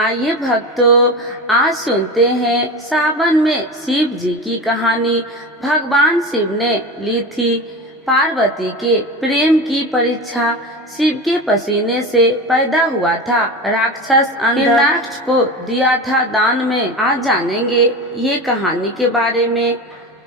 आइए भक्तों, आज सुनते हैं सावन में शिव जी की कहानी। भगवान शिव ने ली थी पार्वती के प्रेम की परीक्षा। शिव के पसीने से पैदा हुआ था राक्षस हिरण्याक्ष को दिया था दान में। आज जानेंगे ये कहानी के बारे में।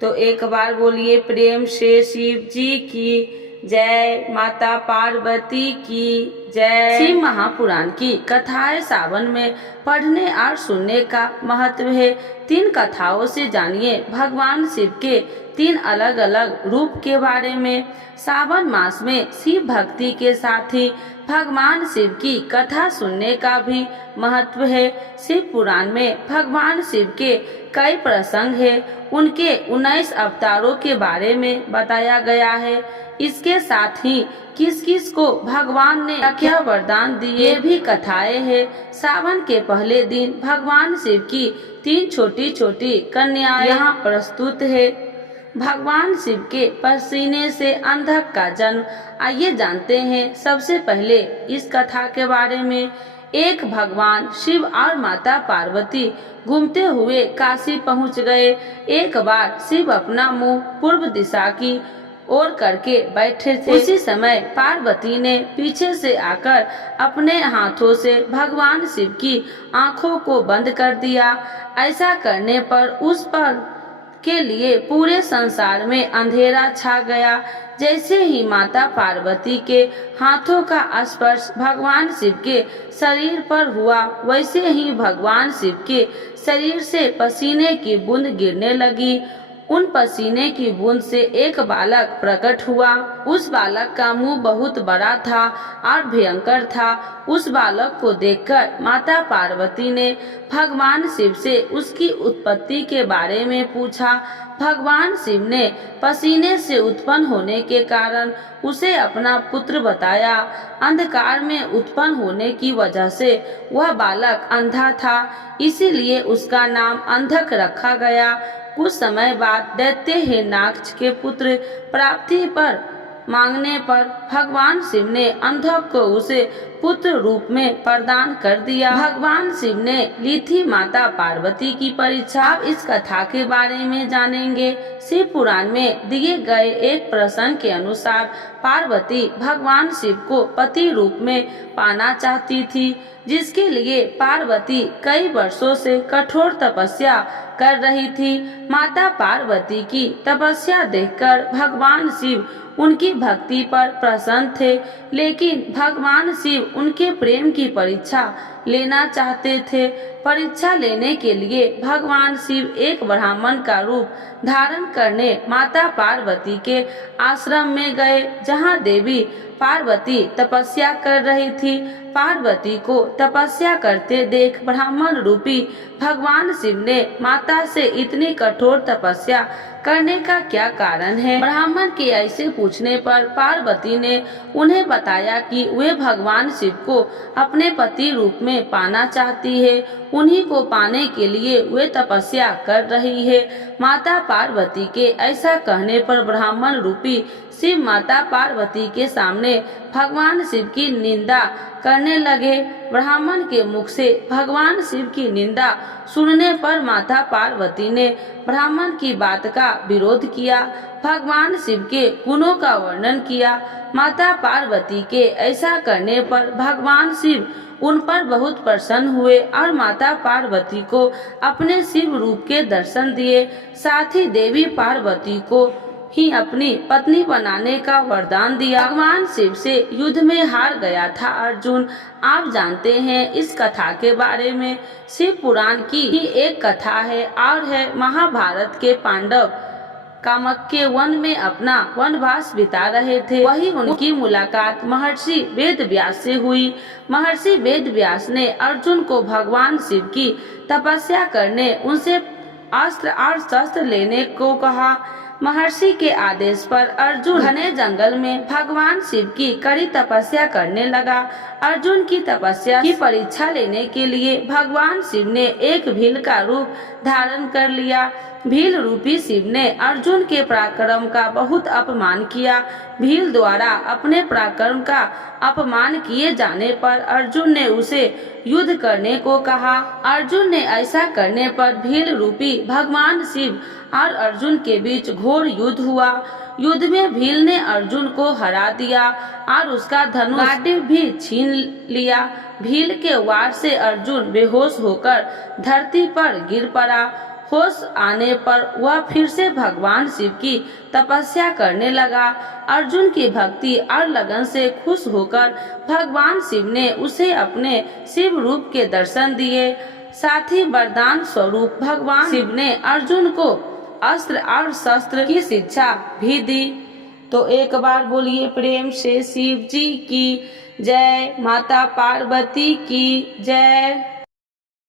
तो एक बार बोलिए प्रेम से शिव जी की जय, माता पार्वती की जय। शिव महापुराण की कथाएं सावन में पढ़ने और सुनने का महत्व है। 3 कथाओं से जानिए भगवान शिव के 3 अलग अलग रूप के बारे में। सावन मास में शिव भक्ति के साथ ही भगवान शिव की कथा सुनने का भी महत्व है। शिव पुराण में भगवान शिव के कई प्रसंग है। उनके 19 अवतारों के बारे में बताया गया है। इसके साथ ही किस किस को भगवान ने क्या वरदान दिए भी कथाएं हैं। सावन के पहले दिन भगवान शिव की 3 छोटी छोटी कन्याएं यहाँ प्रस्तुत है। भगवान शिव के पसीने से अंधक का जन्म। आइए जानते हैं सबसे पहले इस कथा के बारे में। एक भगवान शिव और माता पार्वती घूमते हुए काशी पहुंच गए। एक बार शिव अपना मुंह पूर्व दिशा की ओर करके बैठे थे। उसी समय पार्वती ने पीछे से आकर अपने हाथों से भगवान शिव की आंखों को बंद कर दिया। ऐसा करने पर उस पर के लिए पूरे संसार में अंधेरा छा गया। जैसे ही माता पार्वती के हाथों का स्पर्श भगवान शिव के शरीर पर हुआ, वैसे ही भगवान शिव के शरीर से पसीने की बूंद गिरने लगी। उन पसीने की बूंद से एक बालक प्रकट हुआ। उस बालक का मुंह बहुत बड़ा था और भयंकर था। उस बालक को देखकर माता पार्वती ने भगवान शिव से उसकी उत्पत्ति के बारे में पूछा। भगवान शिव ने पसीने से उत्पन्न होने के कारण उसे अपना पुत्र बताया। अंधकार में उत्पन्न होने की वजह से वह बालक अंधा था, इसीलिए उसका नाम अंधक रखा गया। कुछ समय बाद दैत्य हिरण्याक्ष के पुत्र प्राप्ति पर मांगने पर भगवान शिव ने अंधक को उसे पुत्र रूप में प्रदान कर दिया। भगवान शिव ने ली थी माता पार्वती की परीक्षा। अब इस कथा के बारे में जानेंगे। शिव पुराण में दिए गए एक प्रसंग के अनुसार पार्वती भगवान शिव को पति रूप में पाना चाहती थी, जिसके लिए पार्वती कई वर्षों से कठोर तपस्या कर रही थी। माता पार्वती की तपस्या देखकर भगवान शिव उनकी भक्ति पर प्रसन्न थे, लेकिन भगवान शिव उनके प्रेम की परीक्षा लेना चाहते थे। परीक्षा लेने के लिए भगवान शिव एक ब्राह्मण का रूप धारण करने माता पार्वती के आश्रम में गए, जहां देवी पार्वती तपस्या कर रही थी। पार्वती को तपस्या करते देख ब्राह्मण रूपी भगवान शिव ने माता से इतनी कठोर तपस्या करने का क्या कारण है। ब्राह्मण के ऐसे पूछने पर पार्वती ने उन्हें बताया कि वे भगवान शिव को अपने पति रूप में पाना चाहती है। उन्हीं को पाने के लिए वे तपस्या कर रही है। माता पार्वती के ऐसा कहने पर ब्राह्मण रूपी शिव माता पार्वती के सामने भगवान शिव की निंदा करने लगे। ब्राह्मण के मुख से भगवान शिव की निंदा सुनने पर माता पार्वती ने ब्राह्मण की बात का विरोध किया। भगवान शिव के गुणों का वर्णन किया। माता पार्वती के ऐसा करने पर भगवान शिव उन पर बहुत प्रसन्न हुए और माता पार्वती को अपने शिव रूप के दर्शन दिए। साथ ही देवी पार्वती को ही अपनी पत्नी बनाने का वरदान दिया। भगवान शिव से युद्ध में हार गया था अर्जुन। आप जानते हैं इस कथा के बारे में। शिव पुराण की ही एक कथा है और है महाभारत के पांडव कामक्य वन में अपना वनवास बिता रहे थे। वही उनकी मुलाकात महर्षि वेद व्यास से हुई। महर्षि वेद व्यास ने अर्जुन को भगवान शिव की तपस्या करने, उनसे अस्त्र और शस्त्र लेने को कहा। महर्षि के आदेश पर अर्जुन घने जंगल में भगवान शिव की कड़ी तपस्या करने लगा। अर्जुन की तपस्या की परीक्षा लेने के लिए भगवान शिव ने एक भील का रूप धारण कर लिया। भील रूपी शिव ने अर्जुन के पराक्रम का बहुत अपमान किया। भील द्वारा अपने पराक्रम का अपमान किए जाने पर अर्जुन ने उसे युद्ध करने को कहा। अर्जुन ने ऐसा करने पर भील रूपी भगवान शिव और अर्जुन के बीच घोर युद्ध हुआ। युद्ध में भील ने अर्जुन को हरा दिया और उसका धनुष गांडीव भी छीन लिया। भील के वार से अर्जुन बेहोश होकर धरती पर गिर पड़ा। होश आने पर वह फिर से भगवान शिव की तपस्या करने लगा। अर्जुन की भक्ति और लगन से खुश होकर भगवान शिव ने उसे अपने शिव रूप के दर्शन दिए। साथ ही वरदान स्वरूप भगवान शिव ने अर्जुन को अस्त्र और शस्त्र की शिक्षा भी दी। तो एक बार बोलिए प्रेम से शिव जी की जय, माता पार्वती की जय।